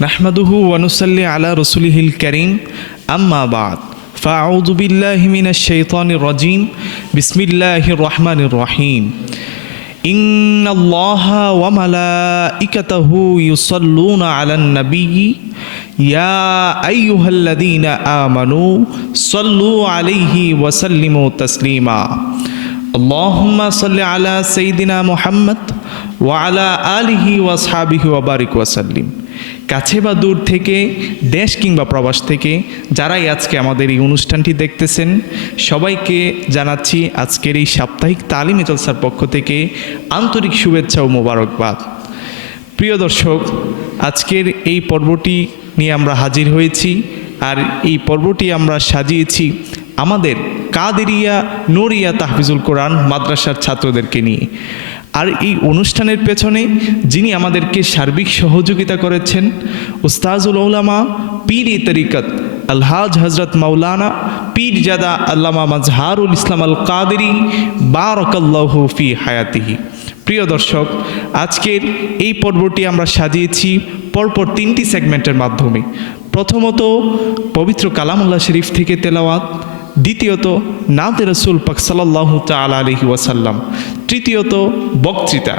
نحمده ونصلي على رسوله الكريم. أما بعد فأعوذ بالله من الشيطان الرجيم. بسم الله الرحمن الرحيم. إن الله وملائكته يصلون على النبي. يا أيها الذين آمنوا صلوا عليه وسلموا تسليما. اللهم صل على سيدنا محمد وعلى آله وأصحابه وبارك وسلم. কাছে বা দূর থেকে, দেশ কিংবা প্রবাস থেকে, যারাই আজকে আমাদের এই অনুষ্ঠানটি দেখতেছেন, সবাইকে জানাচ্ছি আজকের এই সাপ্তাহিক তালিমে জলসার পক্ষ থেকে আন্তরিক শুভেচ্ছা ও মোবারকবাদ। প্রিয় দর্শক, আজকের এই পর্বটি নিয়ে আমরা হাজির হয়েছি আর এই পর্বটি আমরা সাজিয়েছি আমাদের কাদেরিয়া নরিয়া তাহফিজুল কোরআন মাদ্রাসার ছাত্রদেরকে নিয়ে। আর এই অনুষ্ঠানের পেছনে যিনি আমাদেরকে সার্বিক সহযোগিতা করেছেন, উস্তাজুল উলামা, পীর ই তরিকত আলহাজ হজরত মাওলানা পীর জাদা আল্লামা মাজহারুল ইসলাম আল কাদেরি বারকাল্লাহু ফি হায়াতিহি। প্রিয় দর্শক, আজকের এই পর্বটি আমরা সাজিয়েছি পরপর তিনটি সেগমেন্টের মাধ্যমে। প্রথমত, পবিত্র কালামুল্লাহ শরীফ থেকে তেলাওয়াত দ্বিতীয়ত নাতে রসুল পাক সাল্লাহ তাল আলহি ওয়াসাল্লাম। তৃতীয়ত, বক্তৃতা।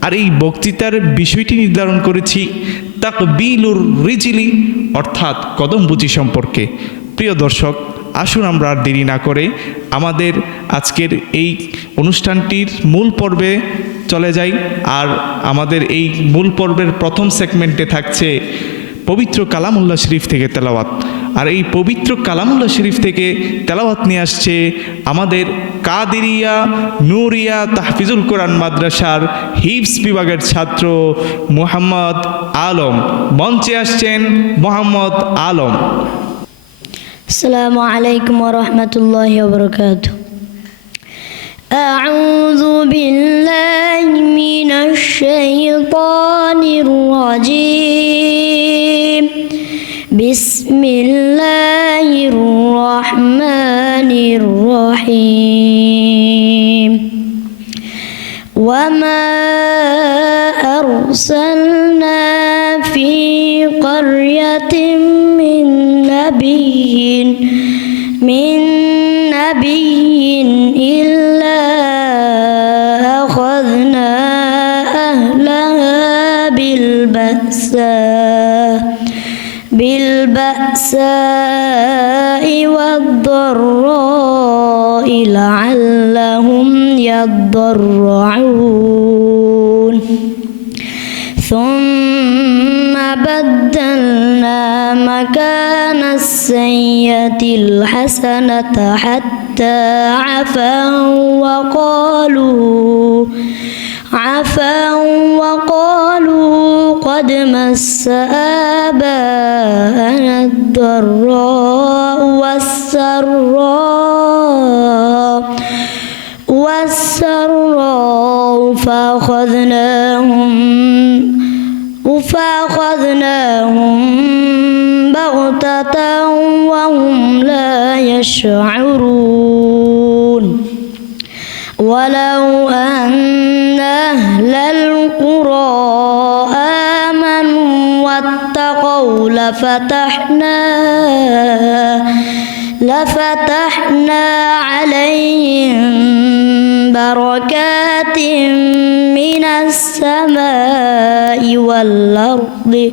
আর এই বক্তৃতার বিষয়টি নির্ধারণ করেছি তাকবিলুর রিজিলি, অর্থাৎ কদমবুজি সম্পর্কে। প্রিয় দর্শক, আসুন আমরা আর দেরি না করে আমাদের আজকের এই অনুষ্ঠানটির মূল পর্বে চলে যাই। আর আমাদের এই মূল পর্বের প্রথম সেগমেন্টে থাকছে পবিত্র কালামুল্লাহ শরীফ থেকে তেলাওয়াত। আর এই পবিত্র কালামুল্লাহ শরীফ থেকে তেলাওয়াত নিয়ে আসছে আমাদের কাদেরিয়া নুরিয়া তাহফিজুল কোরআন মাদ্রাসার হিপস বিভাগের ছাত্র মোহাম্মদ আলম মঞ্চে আসছেন মোহাম্মদ আলম السلام عليكم ورحمة الله وبركاته أعوذ بالله من الشيطان الرجيم بسم الله الرحمن الرحيم. وما أرسلنا في قرية من نبي من يضرعون ثم بدلنا مكان السيئة الحسنة حتى عفوا وقالوا عفوا وقالوا قد مس آباءنا الضراء والسراء. فأخذناهم فأخذناهم بغتة وهم لا يشعرون. ولو أن أهل القرى آمنوا واتقوا لفتحنا لفتحنا عليهم بركات السماء والأرض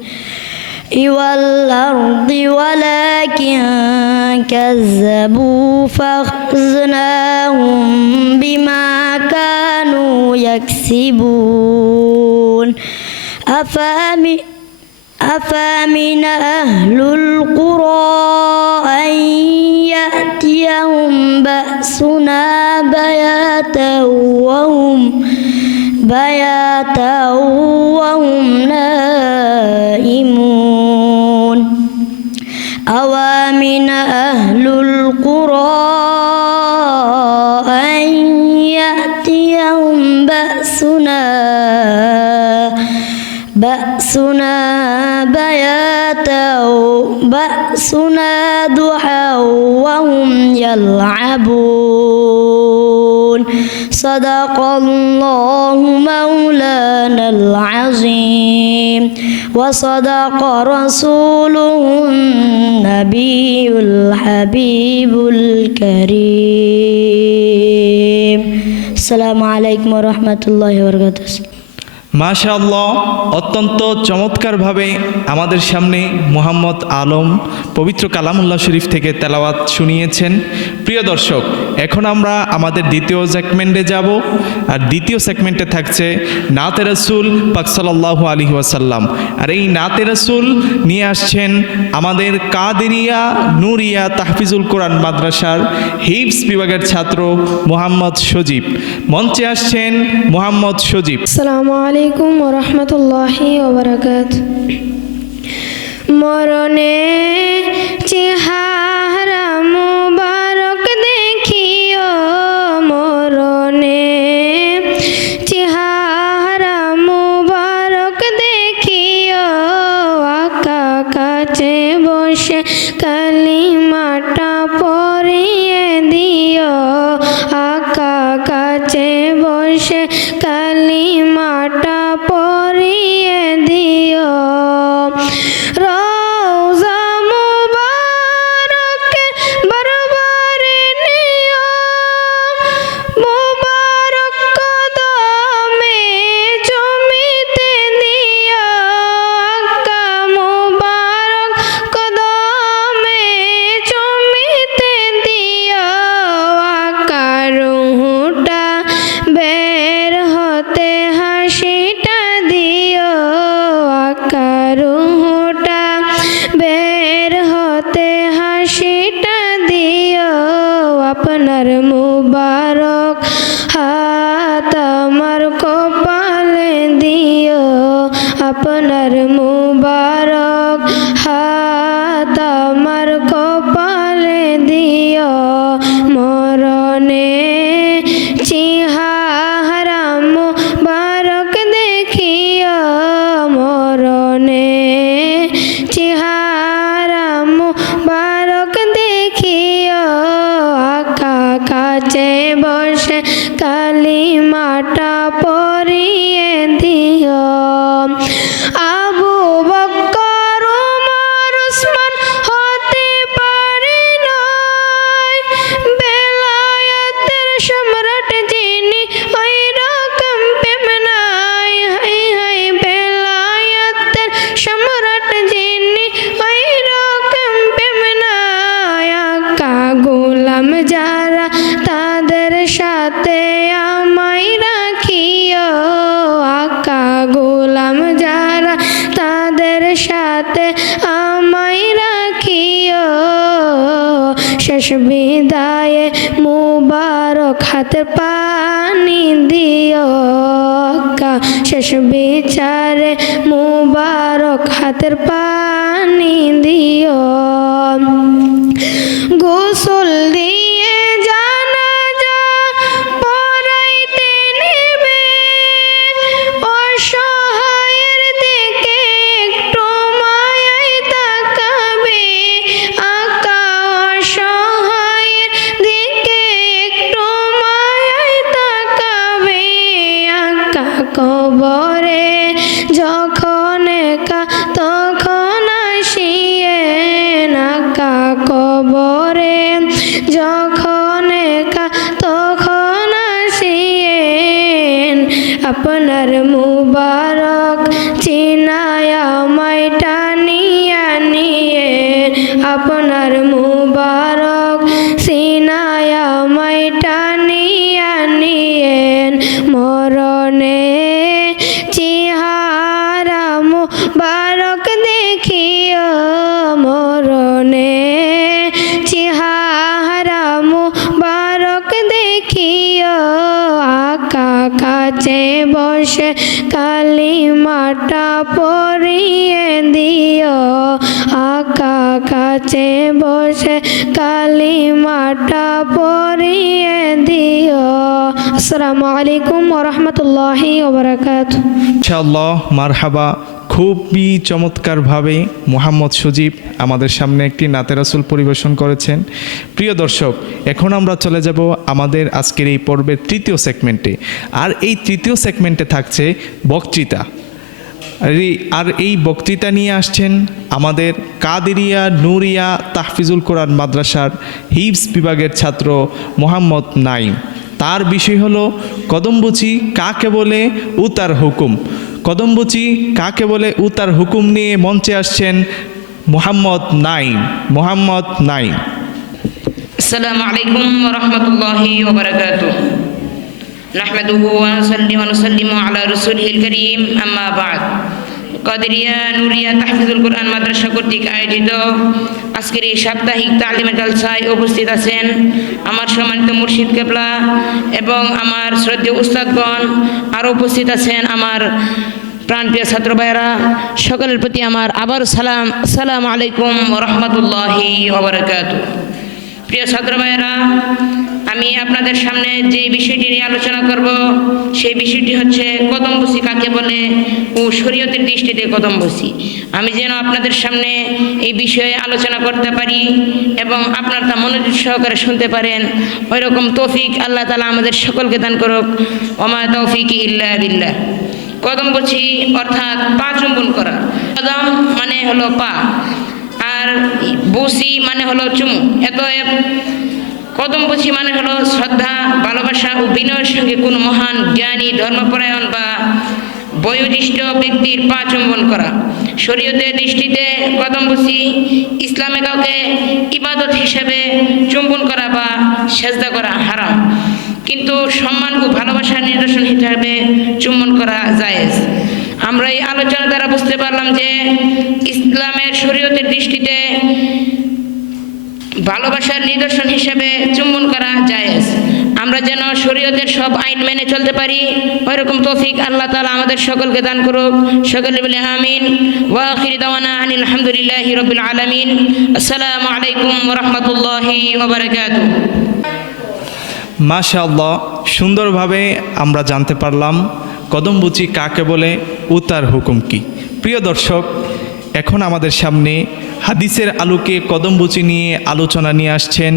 والأرض ولكن كذبوا فأخذناهم بما كانوا يكسبون. أفأمن أفأمن أهل القرى أن يأتيهم بأسنا بياتا وهم بياتا وهم نائمون. أو أفامن أهل القرى أن يأتيهم بأسنا بأسنا بياتا بأسنا ضحى وهم يلعبون. صدق الله مولانا العظيم. وصدق رسوله النبي الحبيب الكريم. السلام عليكم ورحمة الله وبركاته. মাশাআল্লাহ, অত্যন্ত চমৎকারভাবে আমাদের সামনে মোহাম্মদ আলম পবিত্র কালামুল্লাহ শরীফ থেকে তেলাওয়াত শুনিয়েছেন। প্রিয় দর্শক, এখন আমরা আমাদের দ্বিতীয় সেগমেন্টে যাব। আর দ্বিতীয় সেগমেন্টে থাকছে নাতে রসুল পাকসাল্লাহ আলী ওয়াসাল্লাম। আর এই নাতে রসুল নিয়ে আসছেন আমাদের কাদেরিয়া নুরিয়া তাহফিজুল কোরআন মাদ্রাসার হিপস বিভাগের ছাত্র মোহাম্মদ সজীব। মঞ্চে আসছেন মোহাম্মদ সজীব। আসসালামু আলাইকুম ওরহমতুল্লাহি ওবরাকাত। মরণে চেহারা আপনার শেষ বিচারে বসে কালিমাটা পড়িয়ে দিও। আসসালামু আলাইকুম ওরহমতুল্লাহি ওবরাকাত ইনশাআল্লাহ, মারহাবা, খুবই চমৎকারভাবে মোহাম্মদ সজীব আমাদের সামনে একটি নাতে রাসুল পরিবেশন করেছেন। প্রিয় দর্শক, এখন আমরা চলে যাব আমাদের আজকের এই পর্বের তৃতীয় সেগমেন্টে। আর এই তৃতীয় সেগমেন্টে থাকছে বক্তৃতা। আর এই বক্তৃতা নিয়ে আসছেন আমাদের কাদেরিয়া নুরিয়া তাহফিজুল কোরআন মাদ্রাসার হিপস বিভাগের ছাত্র মোহাম্মদ নাইম। তার বিষয় হলো, কদম্বুচি কাকে বলে ও তার হুকুম? কদম্বুচি কাকে বলে ও তার হুকুম নিয়ে মঞ্চে আসছেন মোহাম্মদ নাইম। মোহাম্মদ নাইম। আসসালামু আলাইকুম রহমতুল্লাহ نحمده ونصلي ونسلم على رسوله الكريم أما بعد কাদেরিয়া নুরিয়া তাহফিজুল কোরআন মাদ্রাসা কর্তৃক আয়োজিত আজকের এই সাপ্তাহিক তালিমে জালসায় উপস্থিত আছেন আমার সম্মানিত মুর্শিদ কেবলা এবং আমার শ্রদ্ধেয় উস্তাদগণ আরও উপস্থিত আছেন আমার প্রাণপ্রিয় ছাত্র ভাইয়েরা সকলের প্রতি আমার আবার সালাম সালাম আলাইকুম রহমতুল্লাহি ওবরাকাতুহ প্রিয় ছাত্র ভাইয়েরা আমি আপনাদের সামনে যে বিষয়টি নিয়ে আলোচনা করব, সেই বিষয়টি হচ্ছে কদমবসি কাকে বলে ও শরীয়তের দৃষ্টিতে কদমবসি। আমি যেন আপনাদের সামনে এই বিষয়ে আলোচনা করতে পারি এবং আপনার তা মনোযোগ সহকারে শুনতে পারেন। ওই রকম তৌফিক আল্লাহ তালা আমাদের সকলকে দান করুক। ওমা তৌফিক ইল্লা বিল্লাহ। কদম অর্থাৎ পা চুম্বন করা। কদম মানে হলো পা, আর বসি মানে হলো চুমু। এত কদম বসি মানে হলো শ্রদ্ধা, ভালোবাসা ও বিনয়ের সঙ্গে কোনো মহান জ্ঞানী, ধর্মপরায়ণ বা বয়োজ্যেষ্ঠ ব্যক্তির পা চুম্বন করা। শরীয়তের দৃষ্টিতে কদম বসি ইসলামে কাউকে ইবাদত হিসেবে চুম্বন করা বা সেজদা করা হারাম। কিন্তু সম্মান ও ভালোবাসার নিদর্শন হিসাবে চুম্বন করা জায়েজ। আমরা এই আলোচনা দ্বারা বুঝতে পারলাম যে ইসলামের শরীয়তের দৃষ্টিতে ভালোবাসার নিদর্শন হিসেবে চুম্বন করা জায়েজ। আমরা যেন শরীয়তের সব আইন মেনে চলতে পারি, ওইরকম তৌফিক আল্লাহ তাআলা আমাদের সকলকে দান করুক। সকলে বলে আমিন। ওয়া আখির দাওয়ানা আনিল হামদুলিল্লাহি রাব্বিল আলামিন। আসসালামু আলাইকুম রাহমাতুল্লাহি ওয়া বারাকাতুহু। মাশাআল্লাহ, সুন্দরভাবে আমরা জানতে পারলাম কদমবুচি কাকে বলে, উতার হুকুম কি? প্রিয় দর্শক এখন আমাদের সামনে হাদিসের আলোকে কদমবুচি নিয়ে আলোচনা নিয়ে আসছেন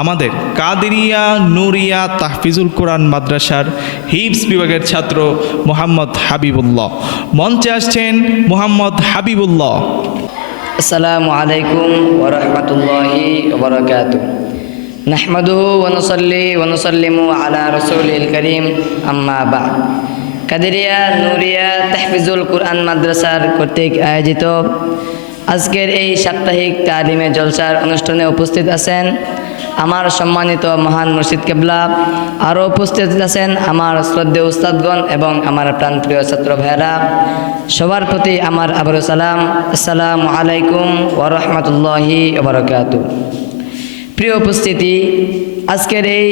আমাদের কাদেরিয়া নুরিয়া তাহফিজুল কোরআন মাদ্রাসার হিপস বিভাগের ছাত্র মোহাম্মদ হাবিবুল্লাহ। মঞ্চে আসছেন মোহাম্মদ হাবিবুল্লাহ। আসসালামু আলাইকুম ওরহমতুল্লাহি ওবরাকাত নাহমাদু ওনসল্লি ওনসল্লিমু আলা রাসূলিল করিম, আম্মা বা কাদেরিয়া নুরিয়া তাহফিজুল কুরআন মাদ্রাসার কর্তৃক আয়োজিত আজকের এই সাপ্তাহিক তালিমে জলসার অনুষ্ঠানে উপস্থিত আছেন আমার সম্মানিত মহান মুর্শিদ কেবলা, আরও উপস্থিত আছেন আমার শ্রদ্ধে উস্তাদগণ এবং আমার প্রাণপ্রিয় ছাত্র ভাইয়েরা। সবার প্রতি আমার আবরু সালাম। আসসালামু আলাইকুম ওরহমতুল্লাহি ওবরকাত প্রিয় উপস্থিতি, আজকের এই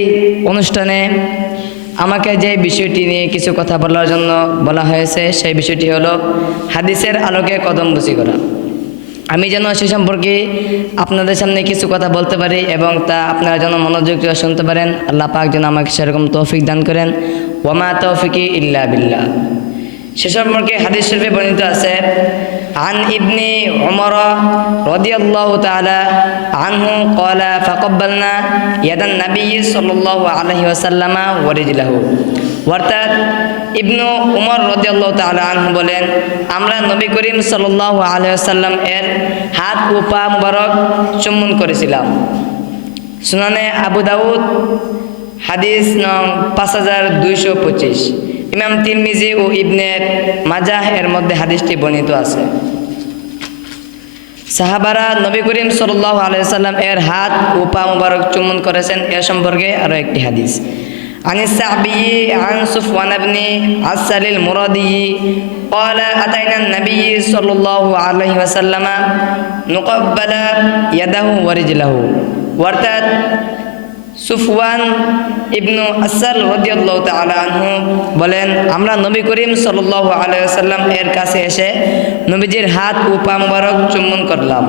অনুষ্ঠানে আমাকে যে বিষয়টি নিয়ে কিছু কথা বলার জন্য বলা হয়েছে, সেই বিষয়টি হলো হাদিসের আলোকে কদম বুঝি করা। আমি যেন সে সম্পর্কে আপনাদের সামনে কিছু কথা বলতে পারি এবং তা আপনারা যেন মনোযোগ দিয়ে শুনতে পারেন। আল্লাহ পাক যেন আমাকে সেরকম তৌফিক দান করেন। ওমা তৌফিকি ইল্লা বিল্লাহ। সে সম্পর্কে হাদিস শরীফে বর্ণিত আছে عن ابن عمر رضي الله تعالى عنه قال فقبلنا يد النبي صلى الله عليه وسلم ورجله অর্থাৎ ইবনু উমর রদিয়াল্লাহ তাআলা আনহু বলেন আমরা নবী করিম সাল্লাল্লাহু আলাইহি ওয়াসাল্লাম এর হাত ও পা মুবারক চুম্বন করেছিলাম সুনানে আবু দাউদ হাদিস নং পাঁচ হাজার দুইশো পঁচিশ ইমাম তিরমিজি ও ইবনে মাজাহ এর মধ্যে হাদিসটি বর্ণিত আছে সাহাবারা নবী করিম সাল্লাহ আলাইসাল্লাম এর হাত ও পা মুবারক চুম্বন করেছেন এ সম্পর্কে আরও একটি হাদিস عن السعبي عن صفوان بن عسل المرادي قال أتينا النبي صلى الله عليه وسلم نقبل يده ورجله অর্থাৎ সুফওয়ান ইবনু আসাল রদিয়াল্লাহ আনহু বলেন, আমরা নবী করিম সাল্লাল্লাহু আলাইহি সাল্লাম এর কাছে এসে নবীজির হাত ও পা মুবারক চুম্বন করলাম।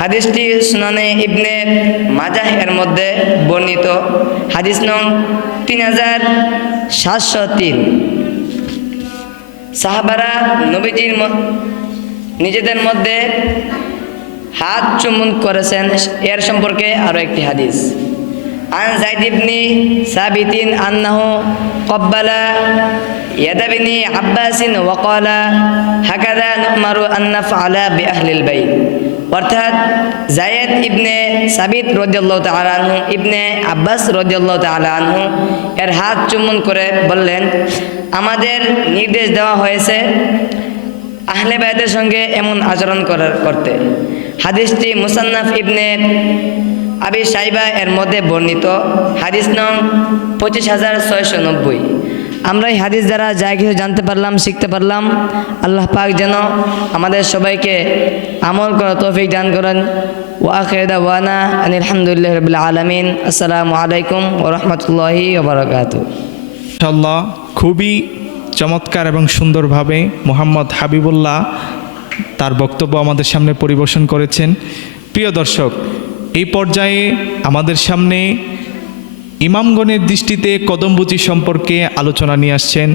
হাদিসটি সুনানে ইবনে মাজাহ এর মধ্যে বর্ণিত। হাদিস নং তিন হাজার সাতশো তিন। সাহাবারা নবীজির নিজেদের মধ্যে হাত চুম্বন করেছেন। এর সম্পর্কে আরও একটি হাদিস। আন জাইদ ইবনি সাবিতিন আন্নাহু কব্বালা ইয়াদ ইবনি আব্বাসিন ওয়াকালা হাকাদা নুমারু আন নাফআলা বিআহলিল বাইত অর্থাৎ জায়েদ ইবনে সাবিত রদিয়াল্লাহু তাআলা আনহু ইবনে আব্বাস রদিয়াল্লাহু তাআলা আনহু এর হাত চুম্বন করে বললেন, আমাদের নির্দেশ দেওয়া হয়েছে আহলে বায়তের সঙ্গে এমন আচরণ করার করতে। হাদিসটি মুসান্নাফ ইবনে আবি সাইবা এর মধ্যে বর্ণিত। হাদিস নং পঁচিশ হাজার ছয়শো নব্বই। আমরা এই হাদিস দ্বারা যা কিছু জানতে পারলাম, শিখতে পারলাম, আল্লাহ পাক যেন আমাদের সবাইকে আমল করা তৌফিক দান করেন। ওয়াখিদা ওয়ানা আলহামদুলিল্লাহ রবিল আলমিন। আসসালামু আলাইকুম ওরহমতুল্লাহি ওবরাকাতু খুবই চমৎকার এবং সুন্দরভাবে মোহাম্মদ হাবিবুল্লাহ তার বক্তব্য আমাদের সামনে পরিবেশন করেছেন। প্রিয় দর্শক এই পর্যায়ে আমাদের সামনে ইমামগণের দৃষ্টিতে কদমবুচি সম্পর্কে আলোচনা নিয়ে আসছেন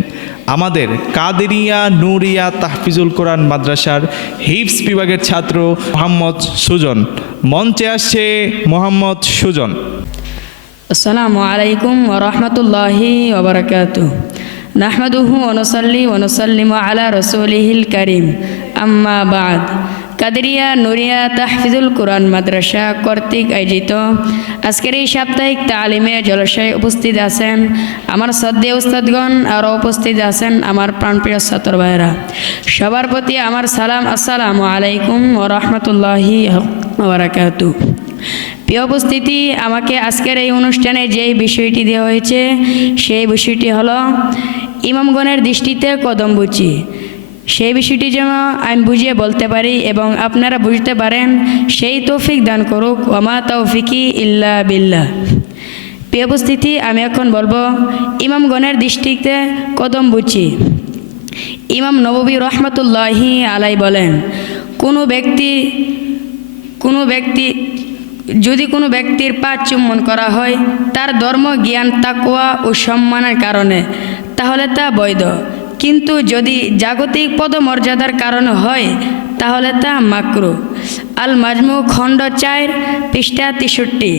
আমাদের কাদেরিয়া নুরিয়া তাহফিজুল কোরআন মাদ্রাসার হিপস বিভাগের ছাত্র মোহাম্মদ সুজন। মঞ্চে আসছে মোহাম্মদ সুজন। আসসালামু আলাইকুম ওরহমতুল্লাহি ওবরাকাত নাহমাদুহু ওনসল্লি ওনসল্লিম আলা রসুলিহিল করিম। আম্মা বাদ। কাদেরিয়া নুরিয়া তাহফিজুল কোরআন মাদ্রাসা কর্তৃক আয়োজিত। আজকের এই সাপ্তাহিক তালিমে জলাশয়ে উপস্থিত আছেন আমার শ্রদ্ধে উস্তাদগণ, আরও উপস্থিত আছেন আমার প্রাণপ্রিয় ছাত্র ভাইয়েরা। সবার প্রতি আমার সালাম, আসসালামু আলাইকুম ও রহমতুল্লাহি বারাকাতু প্রিয় উপস্থিতি, আমাকে আজকের এই অনুষ্ঠানে যেই বিষয়টি দেওয়া হয়েছে, সেই বিষয়টি হলো, ইমামগণের দৃষ্টিতে কদমবুচি সেই বিষয়টি যেন আমি বুঝিয়ে বলতে পারি এবং আপনারা বুঝতে পারেন, সেই তৌফিক দান করুক, ওমা তৌফিকি ইল্লা বিল্লাহ। প্রিয় উপস্থিতি, আমি এখন বলব ইমামগণের দৃষ্টিতে কদমবুচি ইমাম নববী রহমতুল্লাহি আলাই বলেন, কোনো ব্যক্তি কোনো ব্যক্তি, যদি কোনো ব্যক্তির পা চুম্বন করা হয়, তার ধর্ম, জ্ঞান তাকুয়া ও সম্মানের কারণে, তাহলে তা বৈধ। কিন্তু যদি জাগতিক পদমর্যাদার কারণে হয়, তাহলে তা মাকরু। আল মাজমু খণ্ড চার, পৃষ্ঠা তেষট্টি।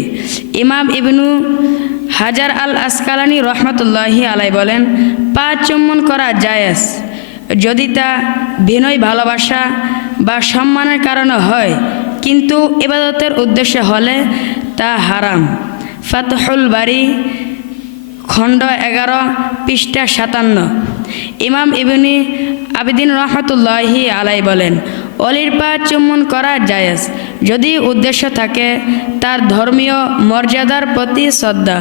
ইমাম ইবনু হাজার আল আসকালানি রহমতুল্লাহি আলাই বলেন পা চুম্বন করা জায়েজ। যদি তা বিনয় ভালোবাসা বা সম্মানের কারণে হয়, কিন্তু ইবাদতের উদ্দেশ্য হলে তা হারাম। ফাতহুল বাড়ি খণ্ড এগারো, পৃষ্ঠা সাতান্ন। ইমাম ইবনি আবিদিন রহমতুল্লাহি আলাই বলেন, অলির পা চুম্বন করা জায়েজ। যদি উদ্দেশ্য থাকে, তার ধর্মীয় মর্যাদার প্রতি শ্রদ্ধা।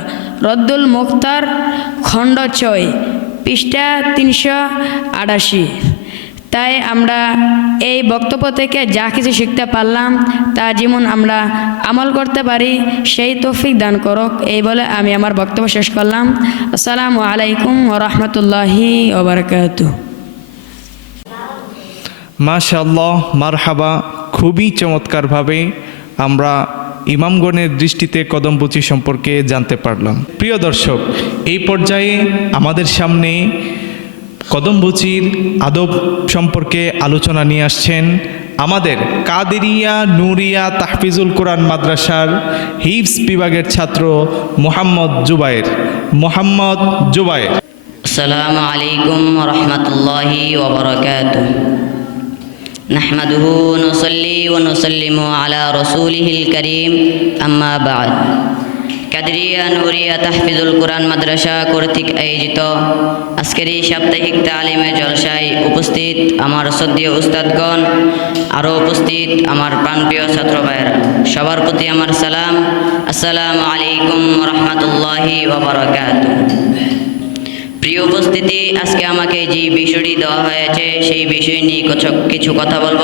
রদ্দুল মুখতার খণ্ড ছয়, পৃষ্ঠা তিনশো আটাশি। তাই আমরা এই বক্তব্য থেকে যা কিছু শিখতে পারলাম, তা যেমন আমরা আমল করতে পারি, সেই তৌফিক দান করুক, এই বলে আমি আমার বক্তব্য শেষ করলাম। আসসালামু আলাইকুম রহমতুল্লাহি ওবরকাত মাশাল্লাহ মারহাবা, খুবই চমৎকারভাবে আমরা ইমামগণের দৃষ্টিতে কদমবুচি সম্পর্কে জানতে পারলাম। প্রিয় দর্শক, এই পর্যায়ে আমাদের সামনে কদমবুচির আদব সম্পর্কে আলোচনা নিয়ে আসছেন আমাদের কাদেরিয়া নুরিয়া তাহফিজুল কোরআন মাদ্রাসার হিফস বিভাগের ছাত্র মোহাম্মদ জুবায়ের মোহাম্মদ জুবায়ের السلام عليكم ورحمة الله وبركاته نحمده ونصلي ونسلم على رسوله الكريم أما بعد কাদরিয়া নুরিয়া তাহফিজুল কোরআন মাদ্রাসা কর্তৃক আয়োজিত আজকের এই সাপ্তাহিক তালিমে জলসায় উপস্থিত আমার সদ্য উস্তাদগণ, আরও উপস্থিত আমার প্রাণপ্রিয় ছাত্র ভাইয়েরা সবার প্রতি আমার সালাম। আসসালামু আলাইকুম রহমতুল্লাহি ওবরাকাতুহ প্রিয় উপস্থিতি, আজকে আমাকে যে বিষয়টি দেওয়া হয়েছে, সেই বিষয় নিয়ে কিছু- কথা বলব।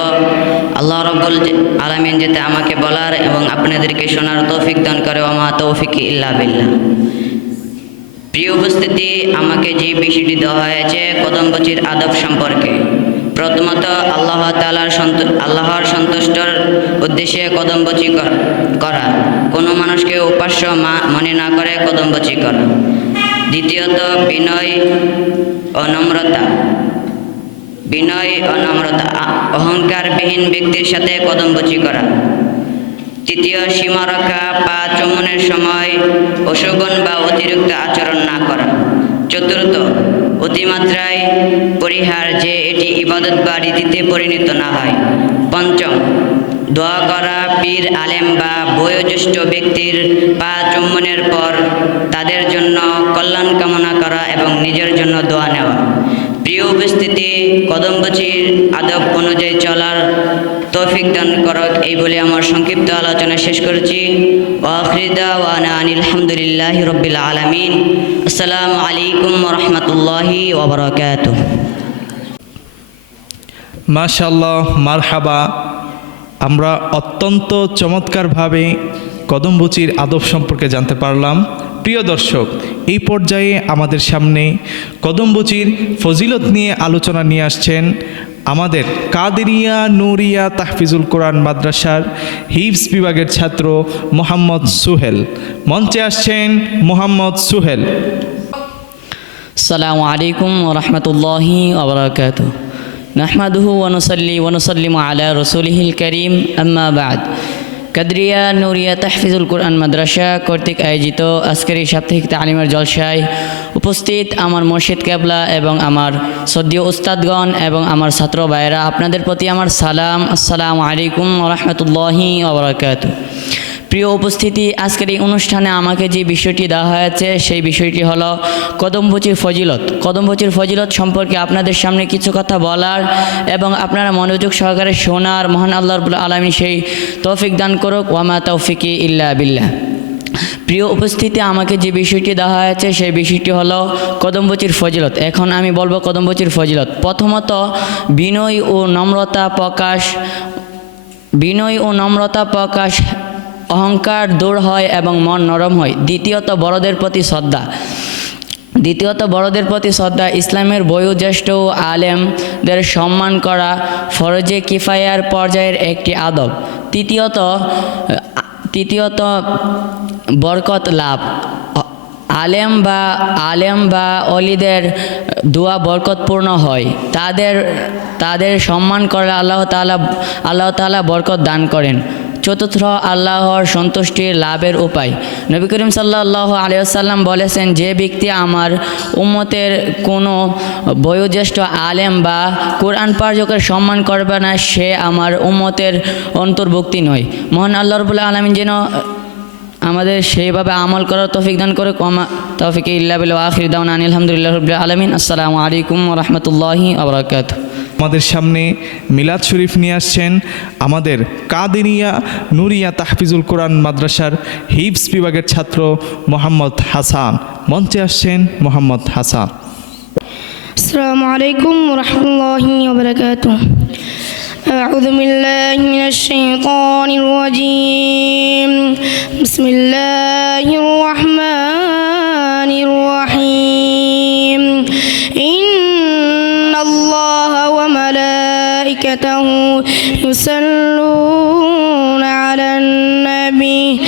আল্লাহ রব্বুল আলমিন যেতে আমাকে বলার এবং আপনাদেরকে শোনার তৌফিক দান করে আমা তৌফিক ইল্লা বিল্লাহ। প্রিয় উপস্থিতি, আমাকে যে বিষয়টি দেওয়া হয়েছে কদমবচির আদব সম্পর্কে। প্রথমত, আল্লাহ তালার সন্ত- আল্লাহর সন্তুষ্টর উদ্দেশ্যে কদমবচি কর- কোনো মানুষকে উপাস্য মনে না করে কদমবচি করা। দ্বিতীয়ত বিনয় অনম্রতা। বিনয় অনম্রতা অহংকারবিহীন ব্যক্তির সাথে কদমবচি করা। তৃতীয় সীমারেখা পা চমনের সময় অশোভন বা অতিরিক্ত আচরণ না করা। চতুর্থ, অতিমাত্রায় পরিহার যে এটি ইবাদত বা রীতিতে পরিণত না হয়। পঞ্চম দোয়া করা পীর আলেম বা বয়োজ্যেষ্ঠ ব্যক্তির পা চুম্বনের পর তাদের জন্য কল্যাণ কামনা করা এবং নিজের জন্য দোয়া নেওয়া। প্রিয় উপস্থিতি, কদমবচির আদব অনুযায়ী চলার তৌফিক দান করক এই বলে আমার সংক্ষিপ্ত আলোচনা শেষ করেছি। ওয়াখরিদা ওয়ানা আলহামদুলিল্লাহ রবিল আলমিন। আসসালামু আলাইকুম রহমতুল্লাহি ওবরাকাতুহ মাশাল্লাহ মারহাবা। আমরা অত্যন্ত চমৎকারভাবে কদমবুচির আদব সম্পর্কে জানতে পারলাম। প্রিয় দর্শক, এই পর্যায়ে আমাদের সামনে কদমবুচির ফজিলত নিয়ে আলোচনা নিয়ে আসছেন আমাদের কাদেরিয়া নুরিয়া তাহফিজুল কোরআন মাদ্রাসার হিফস বিভাগের ছাত্র মোহাম্মদ সুহেল। মঞ্চে আসছেন মোহাম্মদ সুহেল। সালামু আলাইকুম রহমতুল্লাহ আবরাকাত نحمده ونصلي ونسلم على رسوله الكريم أما بعد কাদরিয়া নুরিয়া তাহফিজুল কোরআন মাদ্রাসা কর্তৃক আয়োজিত আজকের এই সাপ্তাহিক তালিমের জলসায় উপস্থিত আমার মুর্শিদ কেবলা এবং আমার সদ্য উস্তাদগণ এবং আমার ছাত্র ভাইয়েরা আপনাদের প্রতি আমার সালাম আসসালামু আলাইকুম রহমতুল্লাহি ওবরাকাতু প্রিয় উপস্থিতি, আজকের এই অনুষ্ঠানে আমাকে যে বিষয়টি দেওয়া হয়েছে, সেই বিষয়টি হলো কদমবচির ফজিলত। কদমবচির ফজিলত সম্পর্কে আপনাদের সামনে কিছু কথা বলার এবং আপনারা মনোযোগ সহকারে শোনার মহান আল্লাহ আলমী সেই তৌফিক দান করুক। ওয়ামা তৌফিকি ইল্লা বিল্লাহ। প্রিয় উপস্থিতি, আমাকে যে বিষয়টি দেওয়া হয়েছে, সেই বিষয়টি হলো কদমবচির ফজিলত। এখন আমি বলব কদমবচির ফজিলত। প্রথমত, বিনয় ও নম্রতা প্রকাশ, বিনয় ও নম্রতা প্রকাশ অহংকার, দূর হয় এবং মন নরম হয়। দ্বিতীয়ত, বড়দের প্রতি শ্রদ্ধা। দ্বিতীয়ত, বড়দের প্রতি শ্রদ্ধা। ইসলামের বয়োজ্যেষ্ঠ ও আলেমদের সম্মান করা ফরজে কিফায়ার পর্যায়ের একটি আদব। তৃতীয়ত তৃতীয়ত, বরকত লাভ। আলেম বা আলেম বা অলিদের দোয়া বরকতপূর্ণ হয়। তাদের তাদের সম্মান করে আল্লাহ তালা আল্লাহ তাআলা বরকত দান করেন। চতুর্থ আল্লাহর সন্তুষ্টির লাভের উপায়। নবী করিম সাল্লাহ আলিয়াল্লাম বলেছেন, যে ব্যক্তি আমার উম্মতের কোনো বয়োজ্যেষ্ঠ আলেম বা কোরআন পাঠকের সম্মান করবে না, সে আমার উম্মতের অন্তর্ভুক্তি নয়। মহান আল্লাহ রবুল্লাহ আলমিন যেন আমাদের সেইভাবে আমল করার তৌফিক দান করে কমা তৌফিক ইল্লা বিল আখির দাওয়ান আলহামদুলিল্লাহ আলমিন। আসসালামু আলাইকুম রহমতুল্লাহি আবরাকাত আমাদের সামনে মিলাদ শরীফ নিয়ে আসছেন আমাদের কাদিনিয়া নুরিয়া তাহফিজুল কোরআন মাদ্রাসার হিপস বিভাগের ছাত্র মোহাম্মদ হাসান মঞ্চে আসছেন মোহাম্মদ হাসান السلام عليكم ورحمة الله وبركاته أعوذ بالله من الشيطان الرجيم بسم الله الرحمن الرحيم وملائكته يصلون على النبي.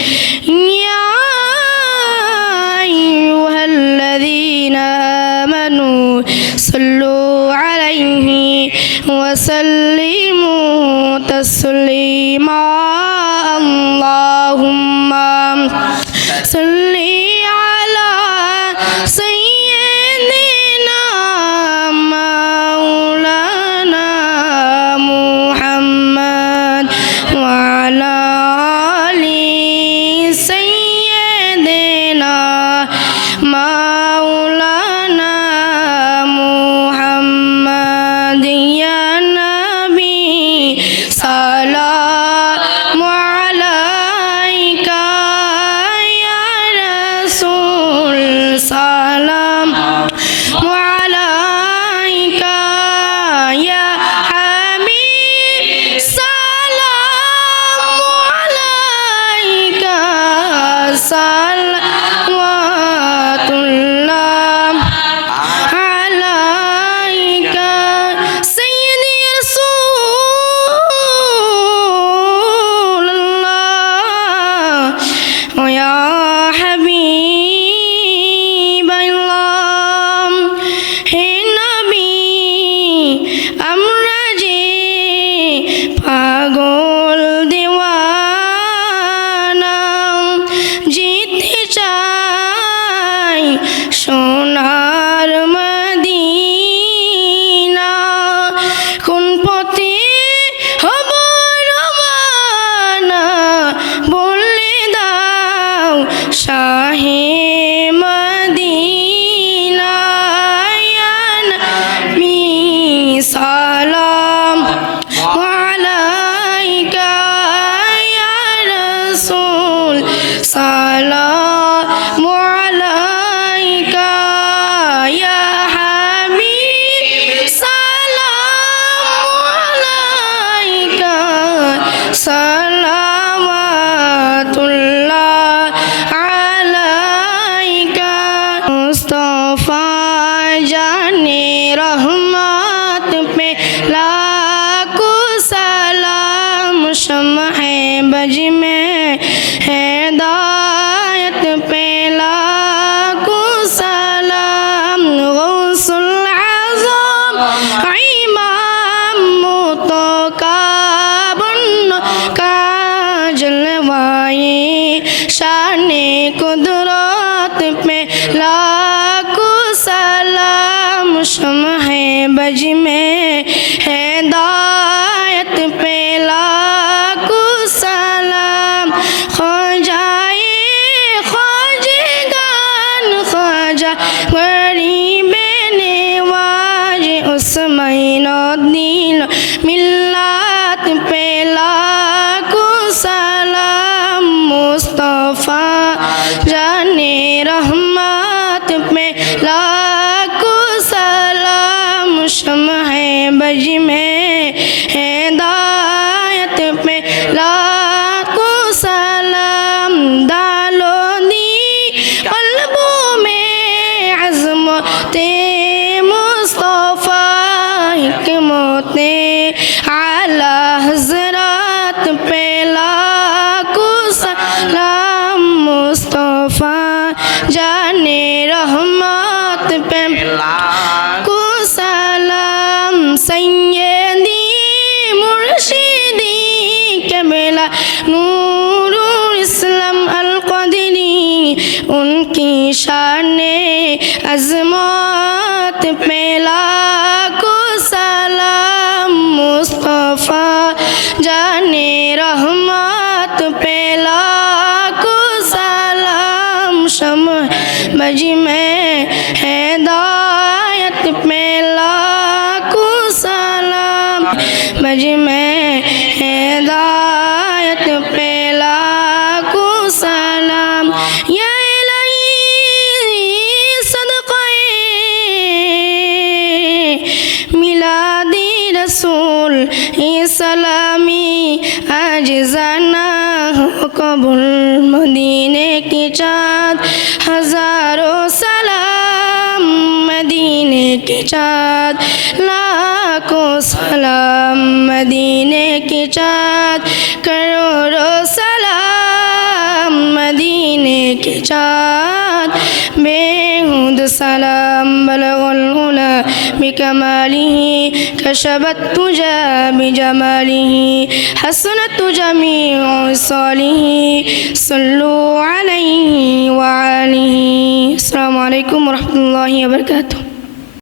چاد لاکھو سلام مدینے کی چاد کروڑو سلام مدینے کی چاد بے ہند سلام بلغ الہلا بکمالی کشبت تجا بجمالی حسنت جمیع صالح صلو علیہ وعالی السلام علیکم ورحمۃ اللہ وبرکاتہ